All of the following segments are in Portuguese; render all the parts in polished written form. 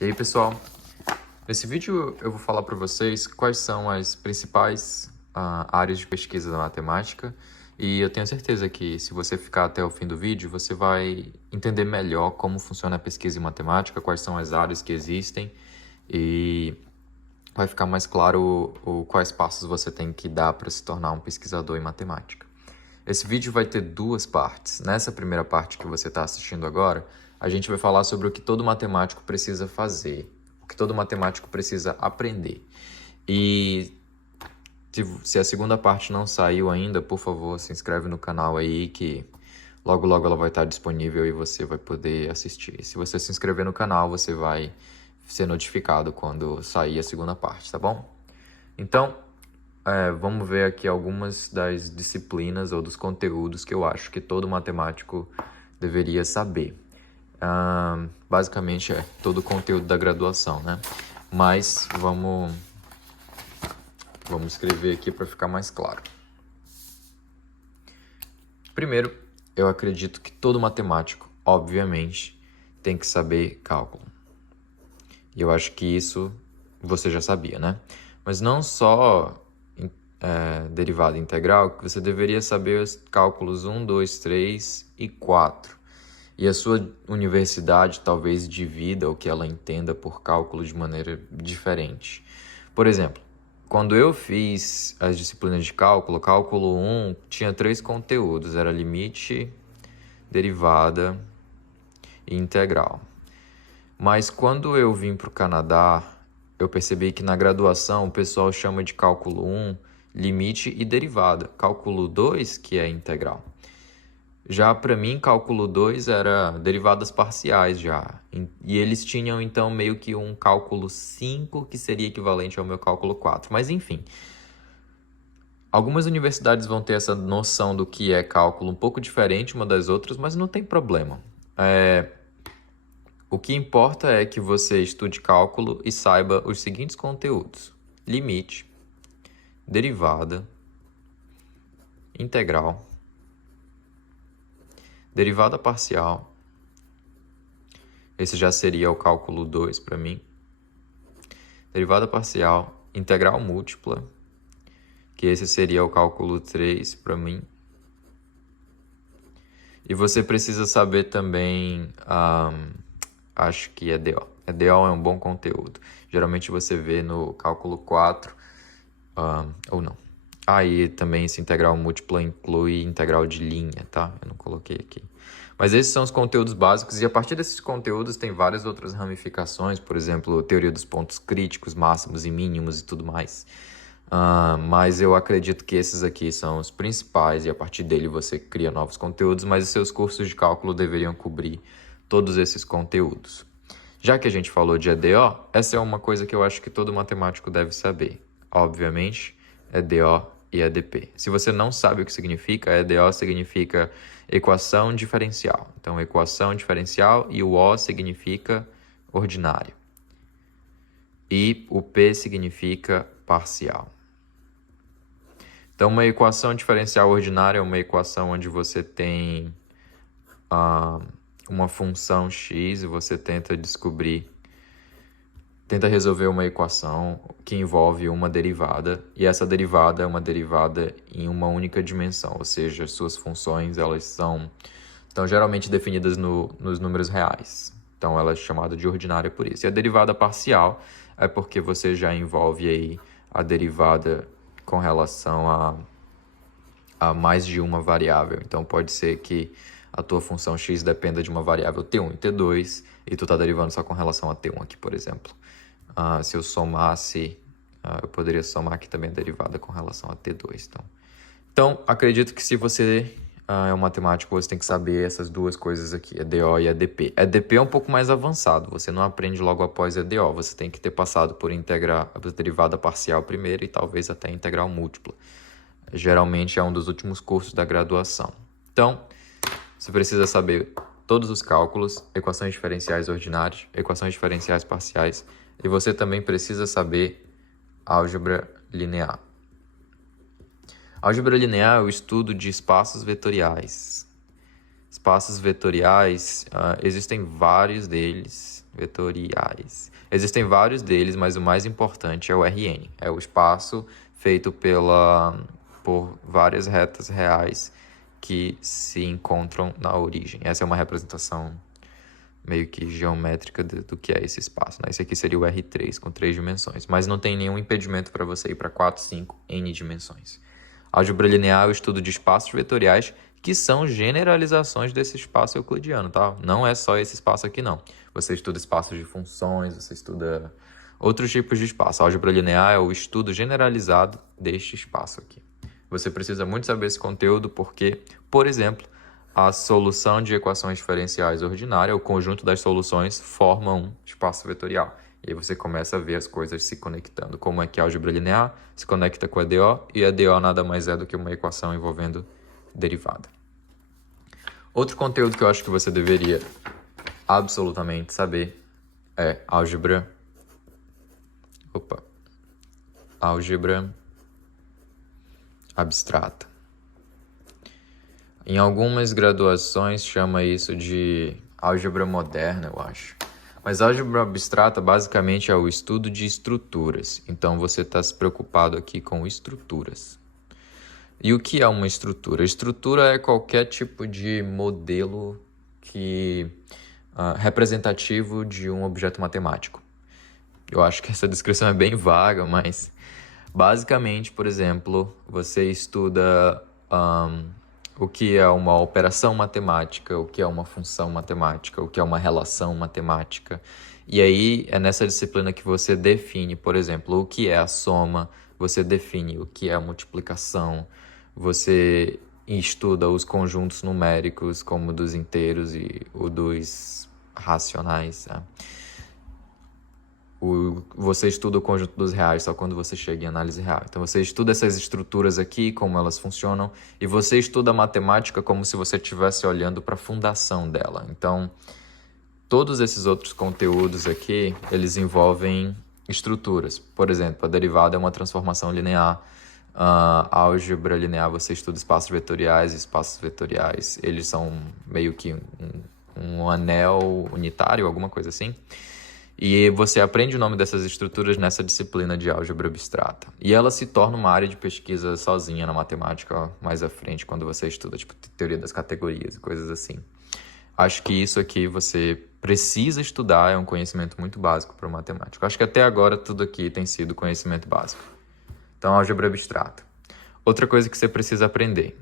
E aí, pessoal? Nesse vídeo eu vou falar para vocês quais são as principais áreas de pesquisa da matemática, e eu tenho certeza que se você ficar até o fim do vídeo, você vai entender melhor como funciona a pesquisa em matemática, quais são as áreas que existem, e vai ficar mais claro quais passos você tem que dar para se tornar um pesquisador em matemática. Esse vídeo vai ter duas partes. Nessa primeira parte que você está assistindo agora, a gente vai falar sobre o que todo matemático precisa fazer, o que todo matemático precisa aprender. E se a segunda parte não saiu ainda, por favor, se inscreve no canal aí que logo logo ela vai estar disponível e você vai poder assistir. Se você se inscrever no canal, você vai ser notificado quando sair a segunda parte, tá bom? Então, vamos ver aqui algumas das disciplinas ou dos conteúdos que eu acho que todo matemático deveria saber. Basicamente é todo o conteúdo da graduação, né? Mas vamos escrever aqui para ficar mais claro. Primeiro, eu acredito que todo matemático, obviamente, tem que saber cálculo. E eu acho que isso você já sabia, né? Mas não só derivada integral, que você deveria saber os cálculos 1, 2, 3 e 4. E a sua universidade talvez divida o que ela entenda por cálculo de maneira diferente. Por exemplo, quando eu fiz as disciplinas de cálculo, cálculo 1 tinha 3 conteúdos, era limite, derivada e integral. Mas quando eu vim para o Canadá, eu percebi que na graduação o pessoal chama de cálculo 1 limite e derivada, cálculo 2 que é integral. Já para mim, cálculo 2 era derivadas parciais já. E eles tinham então meio que um cálculo 5 que seria equivalente ao meu cálculo 4. Mas enfim, algumas universidades vão ter essa noção do que é cálculo um pouco diferente uma das outras, mas não tem problema. O que importa é que você estude cálculo e saiba os seguintes conteúdos: limite, derivada, integral, derivada parcial. Esse já seria o cálculo 2 para mim. Derivada parcial, integral múltipla, que esse seria o cálculo 3 para mim. E você precisa saber também, acho que EDO. EDO é um bom conteúdo. Geralmente você vê no cálculo 4, ou não. Aí também esse integral múltipla inclui integral de linha, tá? Eu não coloquei aqui. Mas esses são os conteúdos básicos e a partir desses conteúdos tem várias outras ramificações, por exemplo, teoria dos pontos críticos, máximos e mínimos e tudo mais. Mas eu acredito que esses aqui são os principais e a partir dele você cria novos conteúdos, mas os seus cursos de cálculo deveriam cobrir todos esses conteúdos. Já que a gente falou de EDO, essa é uma coisa que eu acho que todo matemático deve saber. Obviamente, EDO e EDP. Se você não sabe o que significa, EDO significa equação diferencial. Então, equação diferencial e o O significa ordinário. E o P significa parcial. Então, uma equação diferencial ordinária é uma equação onde você tem uma função x e você tenta resolver uma equação que envolve uma derivada, e essa derivada é uma derivada em uma única dimensão, ou seja, suas funções elas estão geralmente definidas nos números reais. Então ela é chamada de ordinária por isso. E a derivada parcial é porque você já envolve aí a derivada com relação a mais de uma variável. Então pode ser que a tua função x dependa de uma variável t1 e t2, e tu está derivando só com relação a t1 aqui, por exemplo. Se eu somasse, eu poderia somar aqui também a derivada com relação a t2. Então acredito que se você é um matemático, você tem que saber essas duas coisas aqui, EDO e EDP. EDP é um pouco mais avançado, você não aprende logo após EDO, você tem que ter passado por a derivada parcial primeiro e talvez até a integral múltipla. Geralmente é um dos últimos cursos da graduação. Então, você precisa saber todos os cálculos, equações diferenciais ordinárias, equações diferenciais parciais, e você também precisa saber álgebra linear. Álgebra linear é o estudo de espaços vetoriais. Espaços vetoriais, existem vários deles. vetoriais. Existem vários deles, mas o mais importante é o Rn. É o espaço feito por várias retas reais que se encontram na origem. Essa é uma representação meio que geométrica do que é esse espaço, né? Esse aqui seria o R3, com 3 dimensões. Mas não tem nenhum impedimento para você ir para 4, 5, N dimensões. Álgebra linear é o estudo de espaços vetoriais, que são generalizações desse espaço euclidiano, tá? Não é só esse espaço aqui, não. Você estuda espaços de funções, você estuda outros tipos de espaço. A álgebra linear é o estudo generalizado deste espaço aqui. Você precisa muito saber esse conteúdo porque, por exemplo, a solução de equações diferenciais ordinárias, o conjunto das soluções, forma um espaço vetorial. E aí você começa a ver as coisas se conectando. Como é que a álgebra linear se conecta com a EDO, e a EDO nada mais é do que uma equação envolvendo derivada. Outro conteúdo que eu acho que você deveria absolutamente saber é álgebra abstrata. Em algumas graduações chama isso de álgebra moderna, eu acho. Mas álgebra abstrata basicamente é o estudo de estruturas. Então você está se preocupado aqui com estruturas. E o que é uma estrutura? Estrutura é qualquer tipo de modelo representativo de um objeto matemático. Eu acho que essa descrição é bem vaga, mas basicamente, por exemplo, você estuda o que é uma operação matemática, o que é uma função matemática, o que é uma relação matemática. E aí é nessa disciplina que você define, por exemplo, o que é a soma, você define o que é a multiplicação, você estuda os conjuntos numéricos, como o dos inteiros e o dos racionais. Né? Você estuda o conjunto dos reais só quando você chega em análise real. Então você estuda essas estruturas aqui, como elas funcionam, e você estuda a matemática como se você estivesse olhando para a fundação dela. Então, todos esses outros conteúdos aqui, eles envolvem estruturas. Por exemplo, a derivada é uma transformação linear. A álgebra linear, você estuda espaços vetoriais, e espaços vetoriais, eles são meio que um anel unitário, alguma coisa assim. E você aprende o nome dessas estruturas nessa disciplina de álgebra abstrata. E ela se torna uma área de pesquisa sozinha na matemática mais à frente, quando você estuda tipo teoria das categorias e coisas assim. Acho que isso aqui você precisa estudar, é um conhecimento muito básico para o matemático. Acho que até agora tudo aqui tem sido conhecimento básico. Então, álgebra abstrata. Outra coisa que você precisa aprender: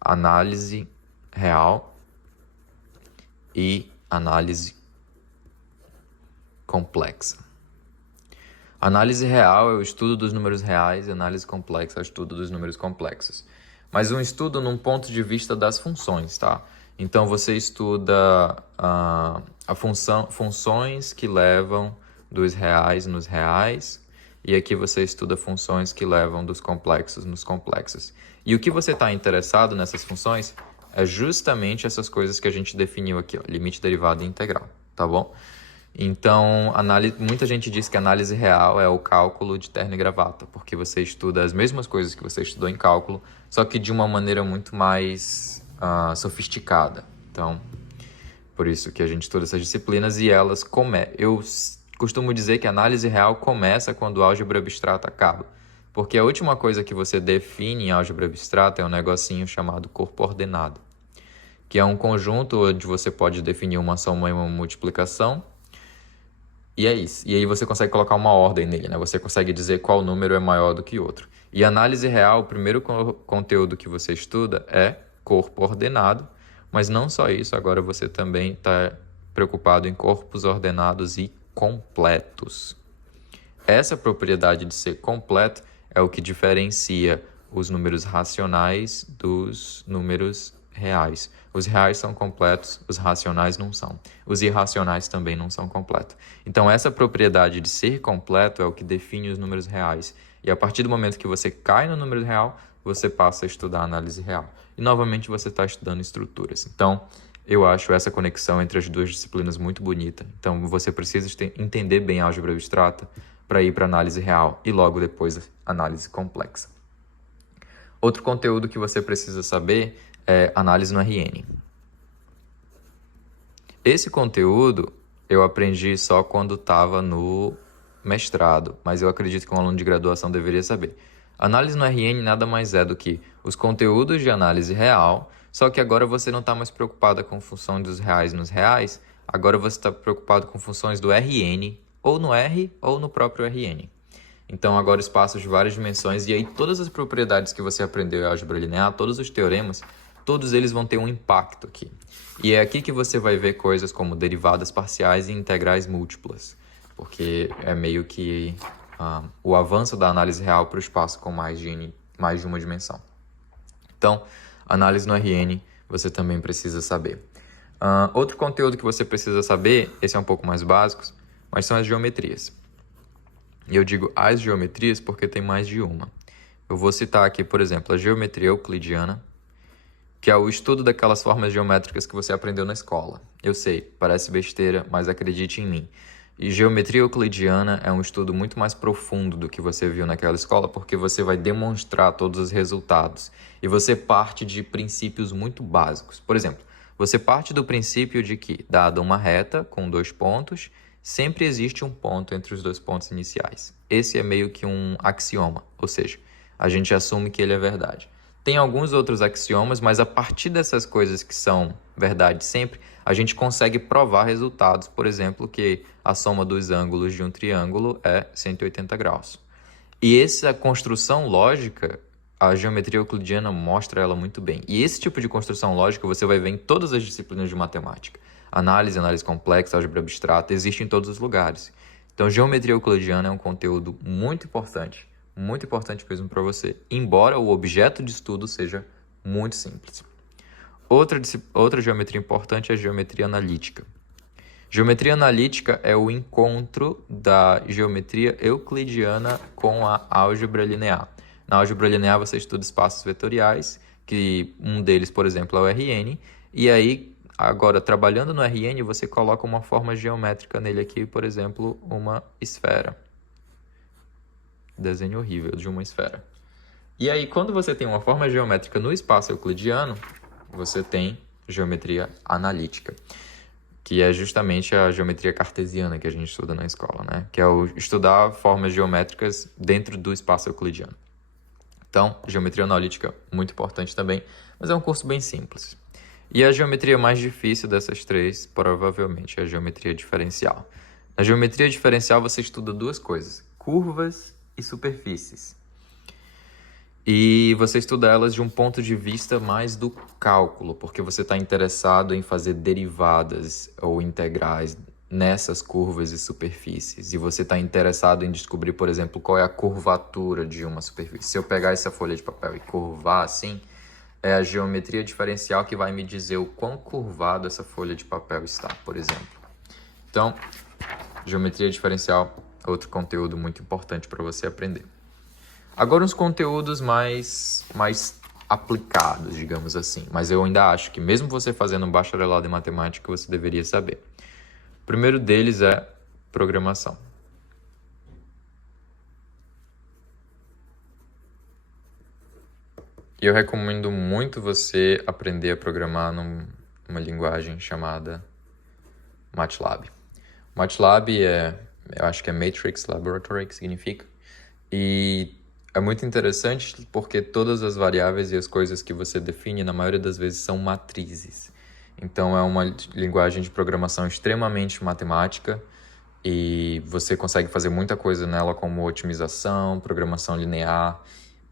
análise real e análise complexa. Análise real é o estudo dos números reais e análise complexa é o estudo dos números complexos. Mas um estudo num ponto de vista das funções, tá? Então você estuda funções que levam dos reais nos reais, e aqui você estuda funções que levam dos complexos nos complexos. E o que você está interessado nessas funções é justamente essas coisas que a gente definiu aqui, ó, limite, derivada e integral, tá bom? Então, muita gente diz que a análise real é o cálculo de terno e gravata, porque você estuda as mesmas coisas que você estudou em cálculo, só que de uma maneira muito mais sofisticada. Então, por isso que a gente estuda essas disciplinas e elas eu costumo dizer que a análise real começa quando a álgebra abstrata acaba, porque a última coisa que você define em álgebra abstrata é um negocinho chamado corpo ordenado, que é um conjunto onde você pode definir uma soma e uma multiplicação. E é isso. E aí você consegue colocar uma ordem nele, né? Você consegue dizer qual número é maior do que outro. E análise real, o primeiro conteúdo que você estuda é corpo ordenado, mas não só isso, agora você também está preocupado em corpos ordenados e completos. Essa propriedade de ser completo é o que diferencia os números racionais dos números reais. Os reais são completos, os racionais não são. Os irracionais também não são completos. Então, essa propriedade de ser completo é o que define os números reais. E a partir do momento que você cai no número real, você passa a estudar a análise real. E, novamente, você está estudando estruturas. Então, eu acho essa conexão entre as duas disciplinas muito bonita. Então, você precisa entender bem a álgebra abstrata para ir para a análise real e, logo depois, análise complexa. Outro conteúdo que você precisa saber é análise no RN. Esse conteúdo, eu aprendi só quando estava no mestrado, mas eu acredito que um aluno de graduação deveria saber. Análise no RN nada mais é do que os conteúdos de análise real, só que agora você não está mais preocupado com função dos reais nos reais, agora você está preocupado com funções do RN, ou no R ou no próprio RN. Então agora espaços de várias dimensões, e aí todas as propriedades que você aprendeu em álgebra linear, todos os teoremas, todos eles vão ter um impacto aqui. E é aqui que você vai ver coisas como derivadas parciais e integrais múltiplas, porque é meio que o avanço da análise real para o espaço com mais de uma dimensão. Então, análise no RN você também precisa saber. Outro conteúdo que você precisa saber, esse é um pouco mais básico, mas são as geometrias. E eu digo as geometrias porque tem mais de uma. Eu vou citar aqui, por exemplo, a geometria euclidiana, que é o estudo daquelas formas geométricas que você aprendeu na escola. Eu sei, parece besteira, mas acredite em mim. E geometria euclidiana é um estudo muito mais profundo do que você viu naquela escola, porque você vai demonstrar todos os resultados. E você parte de princípios muito básicos. Por exemplo, você parte do princípio de que, dada uma reta com 2 pontos, sempre existe um ponto entre os 2 pontos iniciais. Esse é meio que um axioma, ou seja, a gente assume que ele é verdade. Tem alguns outros axiomas, mas a partir dessas coisas que são verdade sempre, a gente consegue provar resultados, por exemplo, que a soma dos ângulos de um triângulo é 180 graus. E essa construção lógica, a geometria euclidiana mostra ela muito bem. E esse tipo de construção lógica você vai ver em todas as disciplinas de matemática. Análise complexa, álgebra abstrata, existe em todos os lugares. Então, geometria euclidiana é um conteúdo muito importante mesmo para você, embora o objeto de estudo seja muito simples. Outra geometria importante é a geometria analítica. Geometria analítica é o encontro da geometria euclidiana com a álgebra linear. Na álgebra linear você estuda espaços vetoriais, que um deles, por exemplo, é o RN, e aí, agora, trabalhando no RN, você coloca uma forma geométrica nele aqui, por exemplo, uma esfera. Desenho horrível de uma esfera. E aí, quando você tem uma forma geométrica no espaço euclidiano, você tem geometria analítica, que é justamente a geometria cartesiana que a gente estuda na escola, né? Que é estudar formas geométricas dentro do espaço euclidiano. Então, geometria analítica, muito importante também, mas é um curso bem simples. E a geometria mais difícil dessas três, provavelmente, é a geometria diferencial. Na geometria diferencial, você estuda 2 coisas: curvas e superfícies. E você estuda elas de um ponto de vista mais do cálculo, porque você está interessado em fazer derivadas ou integrais nessas curvas e superfícies. E você está interessado em descobrir, por exemplo, qual é a curvatura de uma superfície. Se eu pegar essa folha de papel e curvar assim, é a geometria diferencial que vai me dizer o quão curvado essa folha de papel está, por exemplo. Então, geometria diferencial é outro conteúdo muito importante para você aprender. Agora, uns conteúdos mais aplicados, digamos assim. Mas eu ainda acho que mesmo você fazendo um bacharelado em matemática, você deveria saber. O primeiro deles é programação. E eu recomendo muito você aprender a programar numa linguagem chamada MATLAB. MATLAB eu acho que é Matrix Laboratory, que significa. E é muito interessante porque todas as variáveis e as coisas que você define, na maioria das vezes, são matrizes. Então, é uma linguagem de programação extremamente matemática e você consegue fazer muita coisa nela, como otimização, programação linear.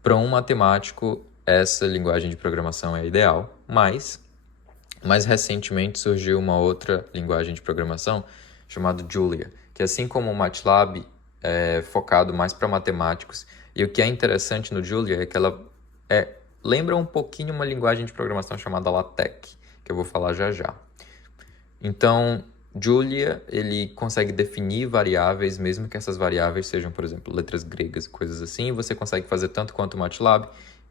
Para um matemático, essa linguagem de programação é ideal, mas mais recentemente surgiu uma outra linguagem de programação chamada Julia, que assim como o MATLAB é focado mais para matemáticos. E o que é interessante no Julia é que ela lembra um pouquinho uma linguagem de programação chamada LaTeX, que eu vou falar já já. Então, Julia, ele consegue definir variáveis, mesmo que essas variáveis sejam, por exemplo, letras gregas e coisas assim, e você consegue fazer tanto quanto o MATLAB,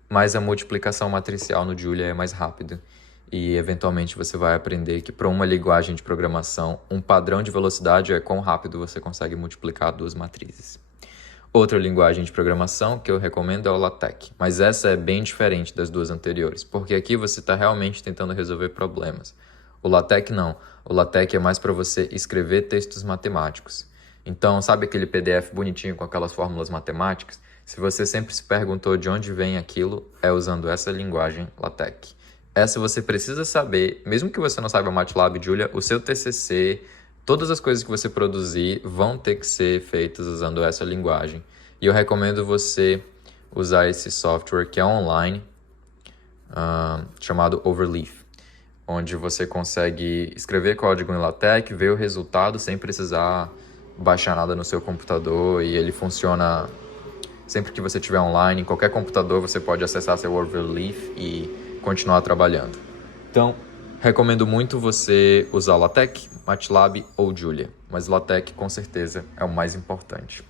mas a multiplicação matricial no Julia é mais rápida. E, eventualmente, você vai aprender que para uma linguagem de programação, um padrão de velocidade é quão rápido você consegue multiplicar 2 matrizes. Outra linguagem de programação que eu recomendo é o LaTeX, mas essa é bem diferente das 2 anteriores, porque aqui você está realmente tentando resolver problemas. O LaTeX não. O LaTeX é mais para você escrever textos matemáticos. Então, sabe aquele PDF bonitinho com aquelas fórmulas matemáticas? Se você sempre se perguntou de onde vem aquilo, é usando essa linguagem LaTeX. Essa você precisa saber, mesmo que você não saiba MATLAB e Julia, o seu TCC, todas as coisas que você produzir vão ter que ser feitas usando essa linguagem. E eu recomendo você usar esse software que é online, chamado Overleaf, onde você consegue escrever código em LaTeX, ver o resultado sem precisar baixar nada no seu computador, e ele funciona sempre que você estiver online, em qualquer computador você pode acessar seu Overleaf e continuar trabalhando. Então, recomendo muito você usar LaTeX, MATLAB ou Julia, mas LaTeX com certeza é o mais importante.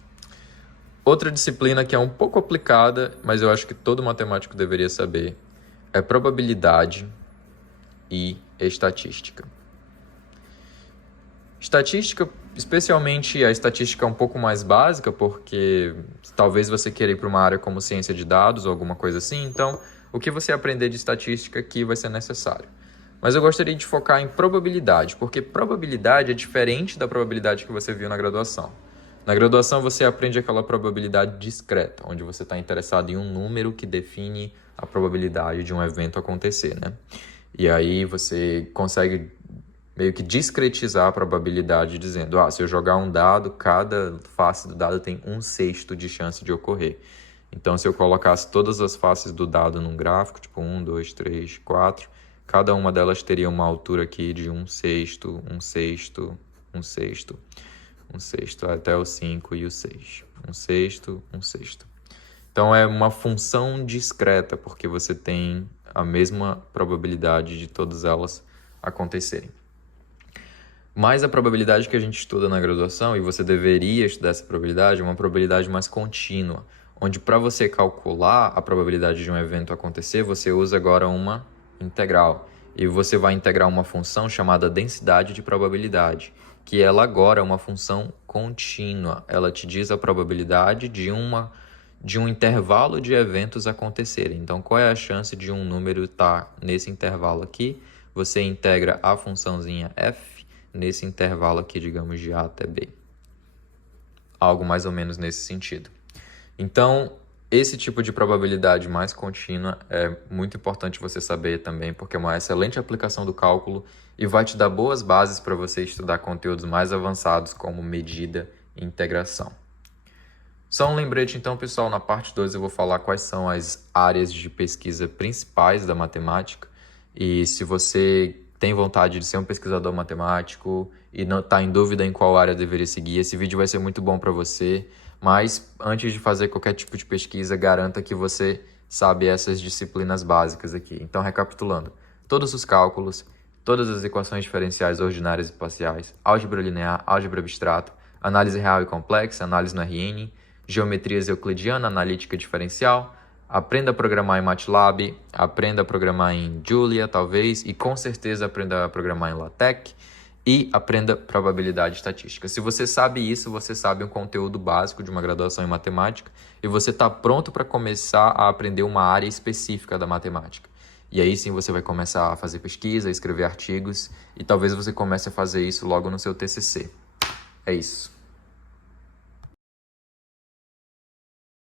Outra disciplina que é um pouco aplicada, mas eu acho que todo matemático deveria saber, é probabilidade e estatística. Estatística, especialmente a estatística um pouco mais básica, porque talvez você queira ir para uma área como ciência de dados ou alguma coisa assim, então o que você aprender de estatística aqui vai ser necessário. Mas eu gostaria de focar em probabilidade, porque probabilidade é diferente da probabilidade que você viu na graduação. Na graduação você aprende aquela probabilidade discreta, onde você está interessado em um número que define a probabilidade de um evento acontecer, né? E aí você consegue meio que discretizar a probabilidade dizendo, se eu jogar um dado, cada face do dado tem 1/6 de chance de ocorrer. Então, se eu colocasse todas as faces do dado num gráfico, tipo 1, 2, 3, 4, cada uma delas teria uma altura aqui de 1/6, 1/6, 1/6, 1/6, até o 5 e o 6. 1/6, 1/6. Então, é uma função discreta, porque você tem a mesma probabilidade de todas elas acontecerem. Mas a probabilidade que a gente estuda na graduação, e você deveria estudar essa probabilidade, é uma probabilidade mais contínua, onde para você calcular a probabilidade de um evento acontecer, você usa agora uma integral. E você vai integrar uma função chamada densidade de probabilidade, que ela agora é uma função contínua. Ela te diz a probabilidade de um intervalo de eventos acontecerem. Então, qual é a chance de um número estar nesse intervalo aqui? Você integra a funçãozinha f nesse intervalo aqui, digamos, de A até B. Algo mais ou menos nesse sentido. Então, esse tipo de probabilidade mais contínua é muito importante você saber também, porque é uma excelente aplicação do cálculo e vai te dar boas bases para você estudar conteúdos mais avançados como medida e integração. Só um lembrete então, pessoal, na parte 2 eu vou falar quais são as áreas de pesquisa principais da matemática, e se você tem vontade de ser um pesquisador matemático e não está em dúvida em qual área deveria seguir, esse vídeo vai ser muito bom para você. Mas antes de fazer qualquer tipo de pesquisa, garanta que você sabe essas disciplinas básicas aqui. Então, recapitulando, todos os cálculos, todas as equações diferenciais ordinárias e parciais, álgebra linear, álgebra abstrata, análise real e complexa, análise no RN, geometrias euclidiana, analítica diferencial. Aprenda a programar em MATLAB, aprenda a programar em Julia, talvez, e com certeza aprenda a programar em LaTeX e aprenda probabilidade estatística. Se você sabe isso, você sabe um conteúdo básico de uma graduação em matemática e você está pronto para começar a aprender uma área específica da matemática. E aí sim você vai começar a fazer pesquisa, escrever artigos e talvez você comece a fazer isso logo no seu TCC. É isso.